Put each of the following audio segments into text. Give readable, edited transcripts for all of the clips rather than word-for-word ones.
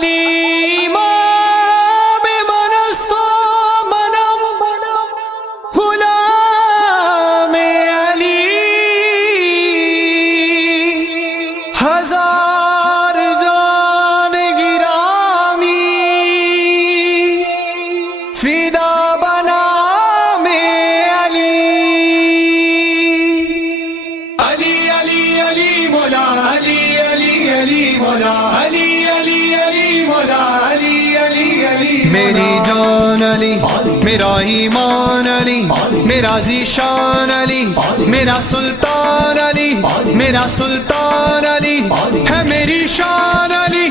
علی امام من است و منم غلام علی، ہزار جان گرامی فدا بنام علی۔ علی علی علی مولا علی علی علی مولا علی علی علی مولا علی علی علی۔ میری جان علی، میرا ایمان علی، میرا ذیشان علی، میرا سلطان علی، میرا سلطان علی ہے میری شان علی۔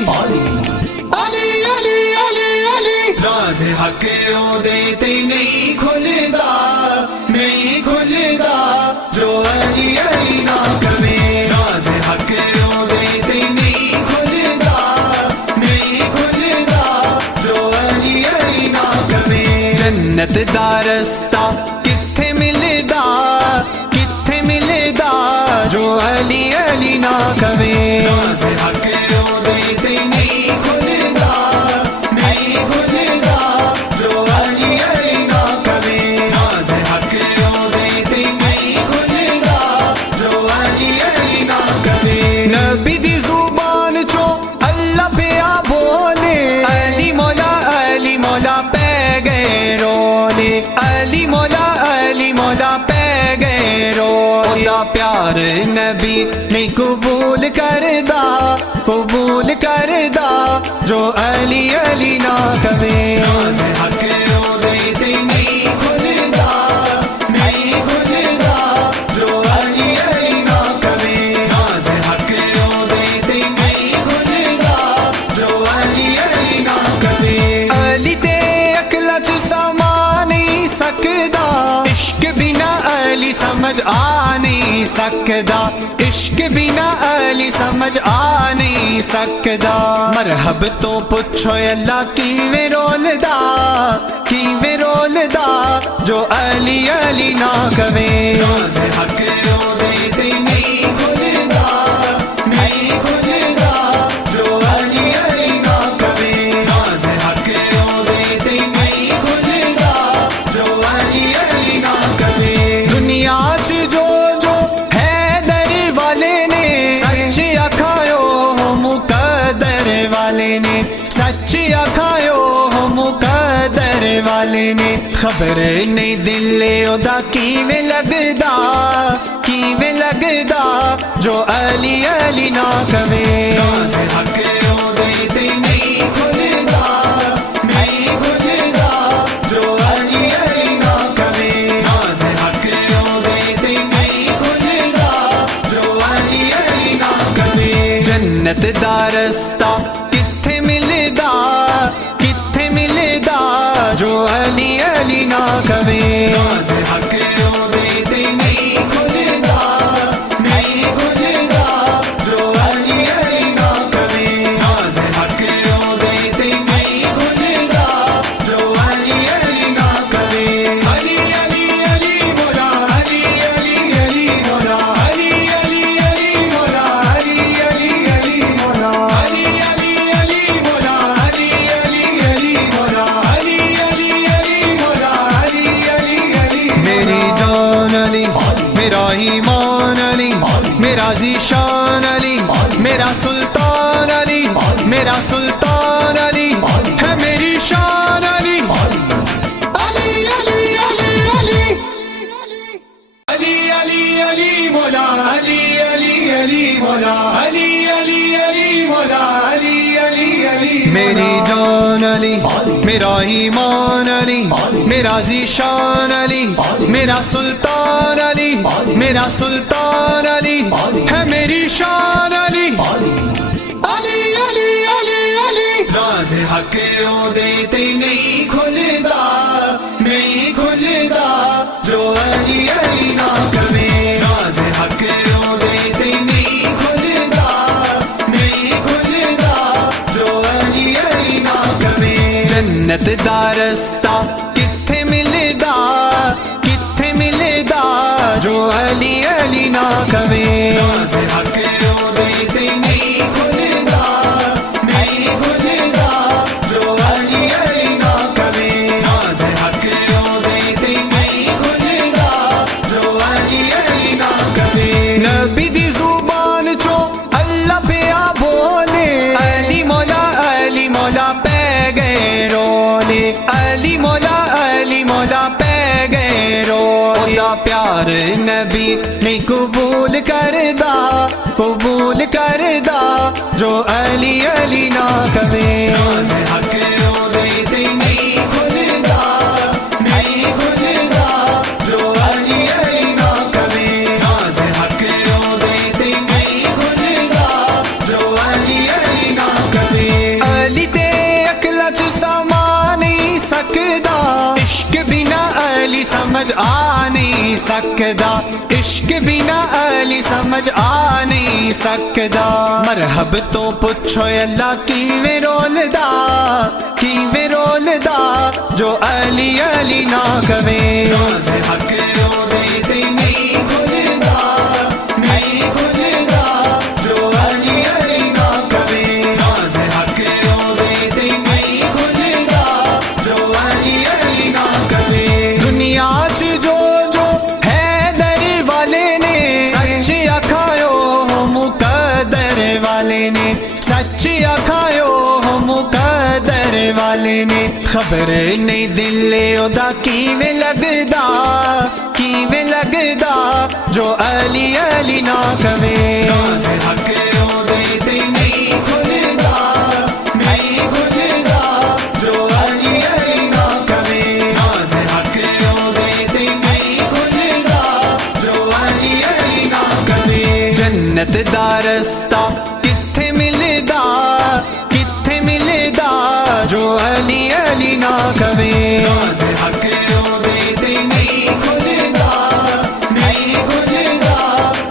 علی علی علی علی راز حق رو دیتے نہیں کھلدا، نہیں کھلدا جو علی علی نہ کرے۔ راز حق رو دیتے نہیں کھلدا، نہیں کھلدا جو علی علی نہ کرے۔ جنت دا رستہ کتھے ملدا، کتھے ملدا جو علی علی نہ کرے۔ راز حق رو دیتے نہیں کھلدا، نہیں کھلدا جو علی علی نہ کرے۔ راز حق رو دیتے نہیں کھلدا جو علی علی نہ کرے۔ نبی دی زبان چو اللہ پیا بولے، علی مولا پہ گئے رولے، علی مولا پہ گئے رولے۔ خدا پیار نبی نہیں قبول کردا، قبول کردا جو علی علی نہ کرے۔ راز حق رو دیتے نہیں کھلدا، نہیں کھلدا جو علی علی نہ کرے۔ راز حق رو دیتے نہیں کھلدا جو علی علی نہ کرے۔ علی تے اکلا چ سما نہیں سکدا، عشق بنا علی سمجھ آ نہیں سکدا، عشق بنا علی سمجھ آ نہیں سکدا۔ مرحب تو پوچھو اللہ کیویں رولدا، کیویں رولدا جو علی علی نہ کرے۔ راز حق رو دیتے نہیں کھلدا، نہیں کھلدا جو علی علی نہ کرے۔ راز حق رو دیتے نہیں کھلدا جو علی علی نہ کرے۔ دنیا چ جو حیدر والے نے سچ آکھایو مقدر والے نے، سچ آکھایو مقدر والے نے۔ خبر نہیں دل ادا کیویں لگدا، کیویں لگدا جو علی علی نہ کرے۔ راز حق رو دیتے نہیں کھلدا، نہیں کھلدا جو علی علی نہ کرے۔ راز حق رو دیتے نہیں کھلدا جو علی علی نہ کرے۔ جنت دا رستہ کتھے ملدا، کتھے ملدا جو علی علی نہ کرے۔ راز حق رو دیتے نہیں کھلدا، نہیں کھلدا جو علی علی نہ کرے۔ راز حق رو دیتے نہیں کھلدا جو علی علی نہ کرے۔ علی علی علی مولا علی علی علی مولا علی علی علی مولا علی علی علی مولا علی علی علی مولا علی علی علی مولا علی علی علی مولا علی علی علی۔ میری جان علی، میرا ایمان علی، میرا ذیشان علی، میرا سلطان علی، میرا سلطان علی ہے میری شان علی۔ علی علی علی علی علی علی علی مولا علی علی علی مولا علی علی علی مولا علی علی علی۔ میری جان علی، میرا ایمان علی، میرا ذیشان علی، میرا سلطان علی، میرا سلطان علی ہے میری شان علی۔ علی علی علی علی راز حق رو دیتے نہیں کھلدا، نہیں کھلدا جو علی علی نہ کرے۔ راز حق رو دیتے نہیں کھلدا، نہیں کھلدا جو علی علی نہ کرے۔ جنت دا رستہ کتھے ملدا، کتھے ملدا جو علی علی نہ کرے۔ راز حق رو دیتے نہیں کھلدا، نہیں کھلدا نبی نہیں قبول کردا جو علی علی نہ کہے راز حق اودے تے نہیں کھلدا جو علی علی نہ کہے راز حق اودے تے نہیں کھلدا جو علی علی نہ کہے علی تے عقل چ سما نہیں سکدا عشق بنا علی سمجھ آ نہیں سکدا عشق بنا علی سمجھ آ نہیں سکدا مرحب تو پوچھو اللہ کیویں رولدا جو علی علی نہ کہے راز حق اودے تے نہیں کھلدا جو علی علی نہ کہے راز حق اودے تے نہیں کھلدا جو علی علی نہ کہے دنیا چ جو حیدر والے نے سچ آکھاؤ مقدر والے نے سچ آکھاؤ مقدر والے نے خبر نہیں دل ادا کیویں لگدا جو علی علی نہ کہے راز حق اودے تے نہیں کھلدا جو علی علی نہ کہے راز حق اودے تے نہیں کھلدا جو علی علی نہ کہے جنت دا رستہ کتھے ملدا جو علی علی نہ کہے راز حق اودے تے نہیں کھلدا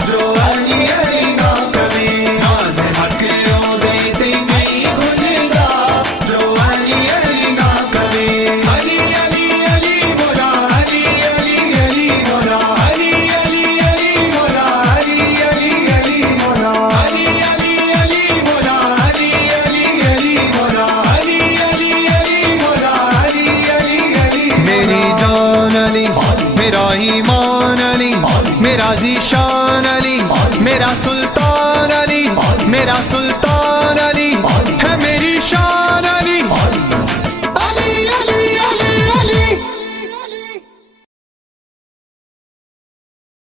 جو علی علی نہ کہے راز حق اودے تے نہیں کھلدا جو علی علی نہ کہے علی علی علی مولا علی علی علی مولا علی علی علی مولا علی علی علی مولا علی علی علی مولا علی علی علی مولا علی علی علی مولا علی علی علی میری جان علی میرا ایمان علی میرا ذیشان علی میرا سلطان علی میرا